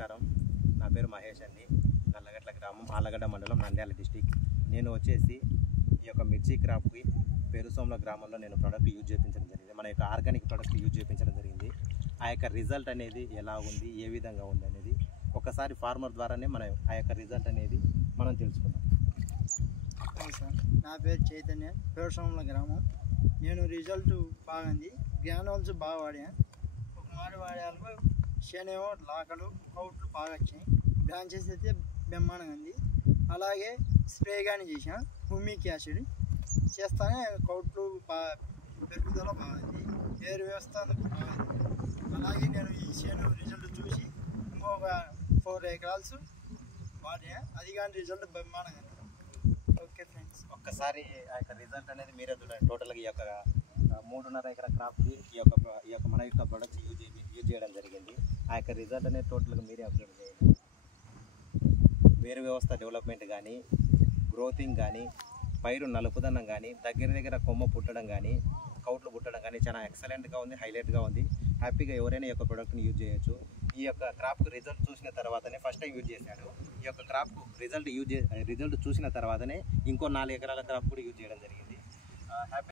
నమస్కారం. నా పేరు మహేష్ అండి. నల్లగట్ల గ్రామం, ఆళ్ళగడ్డ మండలం, నంద్యాల డిస్టిక్. నేను వచ్చేసి ఈ యొక్క మిర్చి క్రాప్కి పేరుసోమ్ల గ్రామంలో నేను ప్రోడక్ట్ యూజ్ చేయించడం జరిగింది. మన యొక్క ఆర్గానిక్ ప్రోడక్ట్ యూజ్ చేయించడం జరిగింది. ఆ యొక్క రిజల్ట్ అనేది ఎలా ఉంది, ఏ విధంగా ఉంది అనేది ఒకసారి ఫార్మర్ ద్వారానే మనం ఆ యొక్క రిజల్ట్ అనేది మనం తెలుసుకుందాం. సార్, నా పేరు చైతన్య, పేరుసోమ్ల గ్రామం. నేను రిజల్ట్ బాగుంది. గ్రానోల్స్ బాగా వాడా. ఒక మాట వాడాలకు శనేమో లాకలు కౌట్లు బాగా వచ్చినాయి. బ్రాంచెస్ అయితే బ్రహ్మాండంగా ఉంది. అలాగే స్ప్రే కానీ చేసిన హ్యూమిక్ యాసిడ్ చేస్తానే కౌట్లు బాగా పెరుగుదల బాగుంది. ఏరు వ్యవస్థ బాగుంది. అలాగే నేను ఈ చేను రిజల్ట్ చూసి ఇంకొక 4 ఎకరాల్స్ వాడా. అది కానీ రిజల్ట్ బ్రహ్మాండంగా ఉంది. ఓకే ఫ్రెండ్స్, ఒక్కసారి ఆ యొక్క రిజల్ట్ అనేది మీరే చూడండి. టోటల్గా ఈ యొక్క 3.5 ఎకరా క్రాప్కి ఈ యొక్క మన యొక్క ప్రొడక్ట్స్ యూజ్ చేయడం జరిగింది. ఆ యొక్క రిజల్ట్ అనేది టోటల్గా మీరే అబ్జర్వ్ చేయండి. వేరు వ్యవస్థ డెవలప్మెంట్ కానీ, గ్రోతింగ్ కానీ, పైరు నలుపుదనం కానీ, దగ్గర కొమ్మ పుట్టడం కానీ, కౌట్లు పుట్టడం కానీ చాలా ఎక్సలెంట్గా ఉంది, హైలైట్గా ఉంది. హ్యాపీగా ఎవరైనా ఈ యొక్క ప్రోడక్ట్ని యూజ్ చేయొచ్చు. ఈ యొక్క క్రాప్కు రిజల్ట్ చూసిన తర్వాతనే ఫస్ట్ టైం యూజ్ చేశాడు. ఈ యొక్క క్రాప్కు రిజల్ట్ చూసిన తర్వాతనే ఇంకో 4 ఎకరాల క్రాప్ కూడా యూజ్ చేయడం జరిగింది. హ్యాపీ